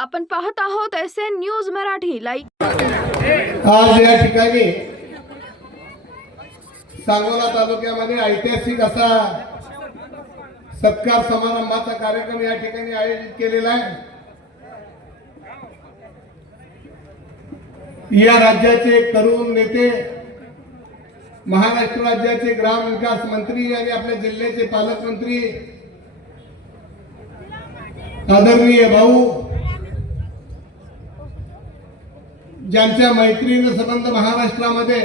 आपण पाहत आहोत S N news Marathi like आज या ठिकाणी सांगोला तालुक्यामध्ये ऐतिहासिक असा सत्कार समारंभाचा कार्यक्रम या ठिकाणी आयोजित केलेला आहे या राज्याचे तरुण नेते महाराष्ट्र राज्याचे ग्राम विकास मंत्री आणि आपल्या जिल्ह्याचे पालकमंत्री आदरणीय भाऊ ज्यांच्या मैत्रीनं संबंध महाराष्ट्रामध्ये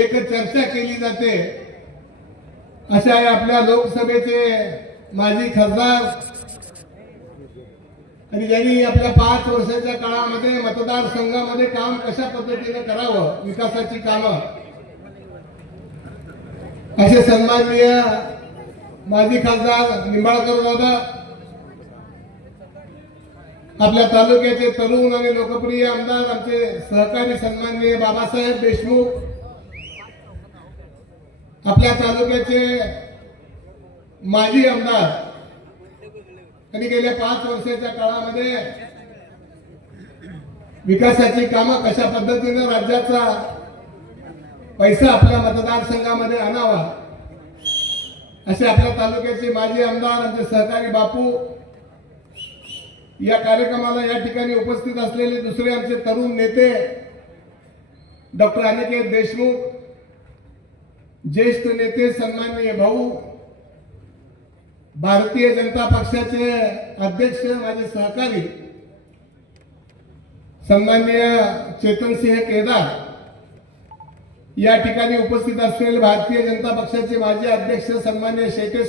एक चर्चा केली जाते अशा आपल्या लोकसभेचे माजी खासदार आणि ज्यांनी आपल्या पाच वर्षाच्या काळामध्ये मतदारसंघामध्ये काम कशा पद्धतीने करावं विकासाची कामं असे सन्माननीय माजी खासदार निंबाळकर दादा आपल्या तालुक्याचे तरुण आणि लोकप्रिय आमदार आमचे सहकारी सन्माननीय बाबासाहेब देशमुख आपल्या तालुक्याचे माजी आमदार आणि गेल्या पाच वर्षाच्या काळामध्ये विकासाची कामं कशा पद्धतीनं राज्याचा पैसा आपल्या मतदारसंघामध्ये आणावा असे आपल्या तालुक्याचे माजी आमदार आमचे सहकारी बापू या कार्यक्रमाला या ठिकाणी उपस्थित असलेले दुसरे आमचे तरुण नेते डॉक्टर अनिकेत देशमुख ज्येष्ठ नेते सन्माननीय भाऊ भारतीय जनता पक्षाचे अध्यक्ष माझे सहकारी सन्माननीय चेतन सिंह केदार या ठिकाणी उपस्थित असलेले भारतीय जनता पक्षाचे माजी अध्यक्ष सन्मान्य शेटे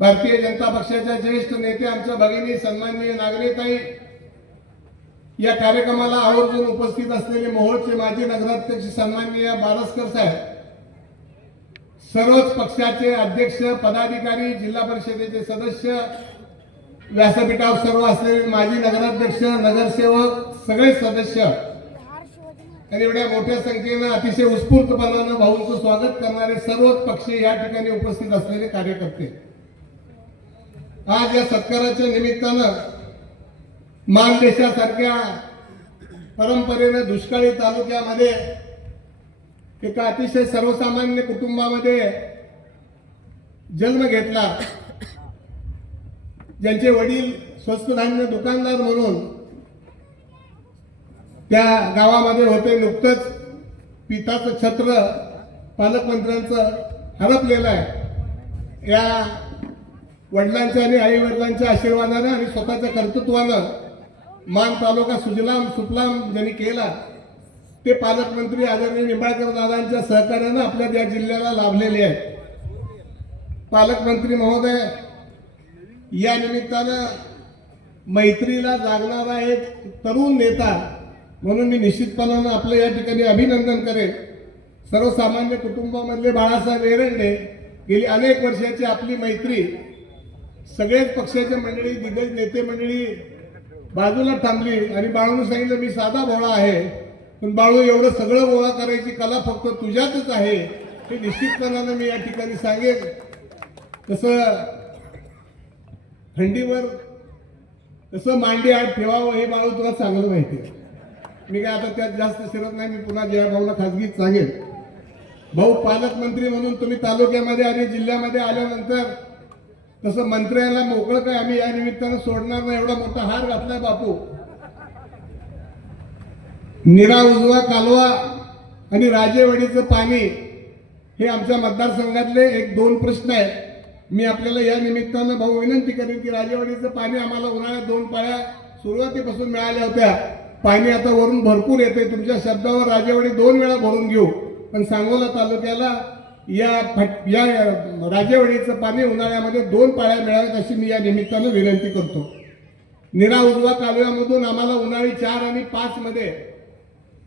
भारतीय जनता पक्षाच्या ज्येष्ठ नेते आमच्या भगिनी सन्माननीय नागरिकाई या कार्यक्रमाला आवर्जून उपस्थित असलेले मोहोळचे माजी नगराध्यक्ष सन्माननीय बारसकर साहेब सर्वच पक्षाचे अध्यक्ष पदाधिकारी जिल्हा परिषदेचे सदस्य व्यासपीठावर सर्व असलेले माजी नगराध्यक्ष नगरसेवक सगळे सदस्य आणि एवढ्या मोठ्या संख्येनं अतिशय उत्स्फूर्तपणानं भाऊंचं स्वागत करणारे सर्वच पक्ष या ठिकाणी उपस्थित असलेले कार्यकर्ते आज या सत्काराच्या निमित्तानं मानदेशासारख्या परंपरेनं दुष्काळी तालुक्यामध्ये एका अतिशय सर्वसामान्य कुटुंबामध्ये जन्म घेतला ज्यांचे वडील स्वस्त धान्य दुकानदार म्हणून त्या गावामध्ये होते नुकतंच पिताचं छत्र पालकमंत्र्यांचं हरपलेलं आहे या वडिलांच्या आणि आई वडिलांच्या आशीर्वादानं आणि स्वतःच्या कर्तृत्वानं मान तालुका सुजलाम सुफलाम ज्यांनी केला ते पालकमंत्री आदरणीय निंबाळकर दादांच्या सहकार्यानं आपल्या या जिल्ह्याला लाभलेले आहे पालकमंत्री महोदय या निमित्तानं मैत्रीला जागणारा एक तरुण नेता म्हणून मी निश्चितपणानं आपलं या ठिकाणी अभिनंदन करेन सर्वसामान्य कुटुंबामधले बाळासाहेब एरंडे गेली अनेक वर्षाची आपली मैत्री सगळेच पक्षाच्या मंडळी दिग्गज नेते मंडळी बाजूला थांबली आणि बाळू सांगितलं मी साधा भोळा आहे पण बाळू एवढं सगळं गोळा करायची कला फक्त तुझ्यातच आहे हे निश्चितपणानं मी या ठिकाणी सांगेन तसं थंडीवर तसं मांडी आठ ठेवावं हे बाळू तुला चांगलं माहिती मी काय आता त्यात जास्त शिरत नाही मी पुन्हा जयभाऊला खासगीत सांगेन भाऊ पालकमंत्री म्हणून तुम्ही तालुक्यामध्ये आणि जिल्ह्यामध्ये आल्यानंतर तसं मंत्र्याला मोकळं काय आम्ही या निमित्तानं सोडणार नाही एवढा मोठा हार घातलाय बापू निरा उजवा कालवा आणि राजेवाडीचं पाणी हे आमच्या मतदारसंघातले एक दोन प्रश्न आहेत मी आपल्याला या निमित्तानं भाऊ विनंती करेन की राजेवाडीचं पाणी आम्हाला उन्हाळ्यात दोन पाळ्या सुरुवातीपासून मिळाल्या होत्या पाणी आता वरून भरपूर येते तुमच्या शब्दावर राजेवाडी दोन वेळा भरून घेऊ पण सांगोला तालुक्याला या फट या राजेवाडीचं पाणी उन्हाळ्यामध्ये दोन पाळ्या मिळाव्यात अशी मी या निमित्तानं विनंती करतो निरा उजवा तालुक्यामधून आम्हाला उन्हाळी चार आणि पाचमध्ये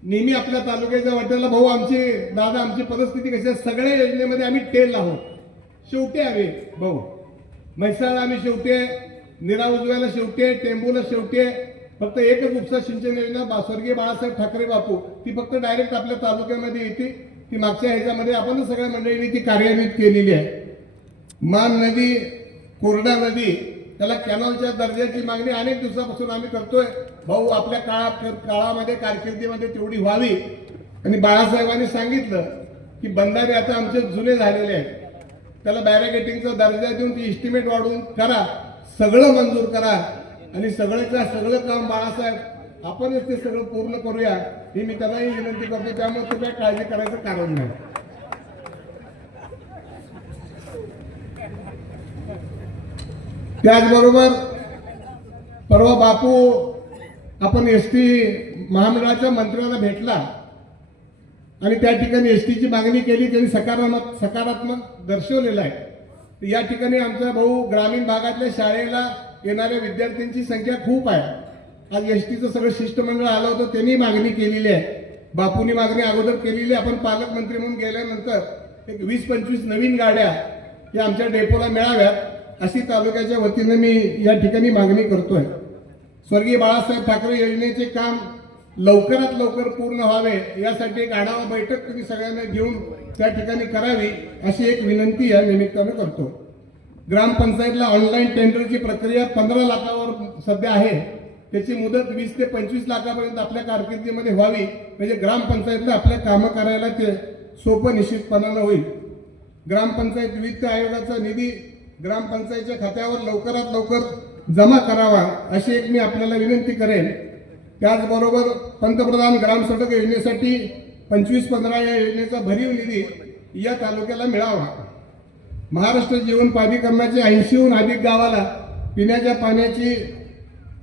नेहमी आपल्या तालुक्याच्या वाटेला भाऊ आमची दादा आमची परिस्थिती कशी आहे सगळ्या योजनेमध्ये आम्ही टेल आहोत शेवटी आम्ही भाऊ म्हैसाळला आम्ही शेवटी निरा उजव्याला शेवटी टेंबूला शेवटी फक्त एकच उपसा सिंचन योजना स्वर्गीय बाळासाहेब ठाकरे बापू ती फक्त डायरेक्ट आपल्या तालुक्यामध्ये येते ती मागच्या ह्याच्यामध्ये आपण सगळ्या मंडळींनी ती कार्यान्वित केलेली आहे मान नदी कोरडा नदी त्याला कॅनॉलच्या दर्जाची मागणी अनेक दिवसापासून आम्ही करतोय भाऊ आपल्या काळा काळामध्ये कारकिर्दीमध्ये तेवढी व्हावी आणि बाळासाहेबांनी सांगितलं की बंधारे आता आमचे जुने झालेले आहेत त्याला बॅरेगेटिंगचा दर्जा देऊन ती इस्टिमेट वाढवून करा सगळं मंजूर करा आणि सगळंच्या सगळं काम बाळासाहेब आपणच ते सगळं पूर्ण करूया ही मी त्यांनाही विनंती करतो त्यामुळे तुम्ही काळजी करायचं कारण नाही त्याचबरोबर परवा बापू आपण एस टी महामंडळाच्या मंत्र्याला भेटला आणि त्या ठिकाणी एस टीची मागणी केली त्यांनी सकारात्मक सकारात्मक दर्शवलेलं आहे या ठिकाणी आमचा भाऊ ग्रामीण भागातल्या शाळेला येणाऱ्या विद्यार्थ्यांची संख्या खूप आहे आज एस टीचं सगळं शिष्टमंडळ आलं होतं त्यांनी मागणी केलेली आहे बापूंनी मागणी अगोदर केलेली आहे आपण पालकमंत्री म्हणून गेल्यानंतर एक वीस पंचवीस नवीन गाड्या या आमच्या डेपोला मिळाव्यात अशी तालुक्याच्या वतीनं मी या ठिकाणी मागणी करतोय स्वर्गीय बाळासाहेब ठाकरे योजनेचे काम लवकरात लवकर पूर्ण व्हावे यासाठी एक आढावा बैठक तुम्ही सगळ्यांना घेऊन त्या ठिकाणी करावी अशी एक विनंती या निमित्तानं करतो ग्रामपंचायतला ऑनलाईन टेंडरची प्रक्रिया पंधरा लाखावर सध्या आहे त्याची मुदत वीस ते पंचवीस लाखापर्यंत आपल्या कारकिर्दीमध्ये व्हावी म्हणजे ग्रामपंचायतला आपल्या कामं करायला ते सोपं निश्चितपणानं होईल ग्रामपंचायत वित्त आयोगाचा निधी ग्रामपंचायतच्या खात्यावर लवकरात लवकर जमा करावा अशी एक मी आपल्याला विनंती करेन त्याचबरोबर पंतप्रधान ग्राम सडक योजनेसाठी पंचवीस पंधरा या योजनेचा भरीव निधी या तालुक्याला मिळावा महाराष्ट्र जीवन प्राधिकरणाचे ऐंशीहून अधिक गावाला पिण्याच्या पाण्याची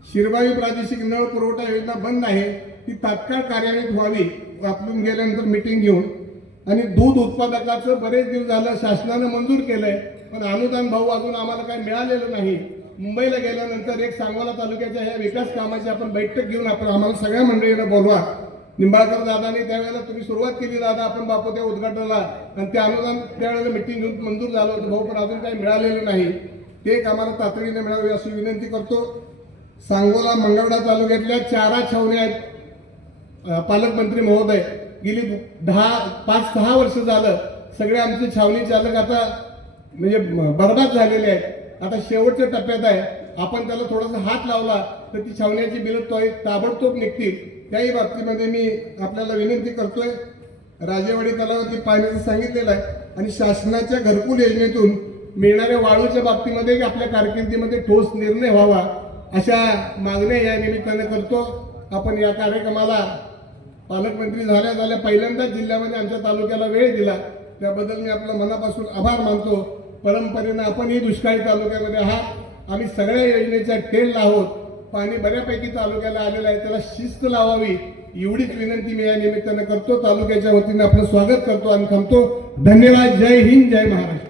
शिरवायू प्रादेशिक नळ पुरवठा योजना बंद आहे ती तात्काळ कार्यान्वित व्हावी आपण गेल्यानंतर मिटिंग घेऊन आणि दूध उत्पादकाचं बरेच दिवस झालं शासनानं मंजूर केलंय पण अनुदान भाऊ अजून आम्हाला काही मिळालेलं नाही मुंबईला गेल्यानंतर एक सांगोला तालुक्याच्या या विकास कामाची आपण बैठक घेऊन आपण आम्हाला सगळ्या मंडळींना बोलवा निंबाळकर दादाने त्यावेळेला तुम्ही सुरुवात केली दादा आपण बापू त्या उद्घाटनाला आणि ते अनुदान त्यावेळेला मिटिंग घेऊन मंजूर झालं होतं भाऊ पण अजून काही मिळालेलं नाही ते एक आम्हाला तातडीने मिळावी अशी विनंती करतो सांगोला मंगळवेढा तालुक्यातल्या चारा छावण्या पालकमंत्री महोदय गेली दहा पाच सहा वर्ष झालं सगळे आमचे छावणी चालक आता म्हणजे बर्बाद झालेले आहेत आता शेवटच्या टप्प्यात आहे आपण त्याला थोडासा हात लावला तर ती छावण्याची बिल ताबडतोब निघतील त्याही बाबतीमध्ये मी आपल्याला विनंती करतोय राजेवाडी तलावातील पाहण्याचं सांगितलेलं आहे आणि शासनाच्या घरकुल योजनेतून मिळणाऱ्या वाळूच्या बाबतीमध्ये आपल्या कारकिर्दीमध्ये ठोस निर्णय व्हावा अशा मागण्या या निमित्ताने करतो आपण या कार्यक्रमाला पालकमंत्री झाल्या झाल्या पहिल्यांदाच जिल्ह्यामध्ये आमच्या तालुक्याला वेळ दिला त्याबद्दल मी आपला मनापासून आभार मानतो परंपरेनं ही दुष्काळी तालुक्यामध्ये आहात आम्ही सगळ्या योजनेच्या ठेल आहोत पाणी बऱ्यापैकी तालुक्याला आलेलं आहे त्याला शिस्त लावावी एवढीच विनंती मी या निमित्तानं करतो तालुक्याच्या वतीने आपलं स्वागत करतो आणि थांबतो धन्यवाद जय हिंद जय महाराष्ट्र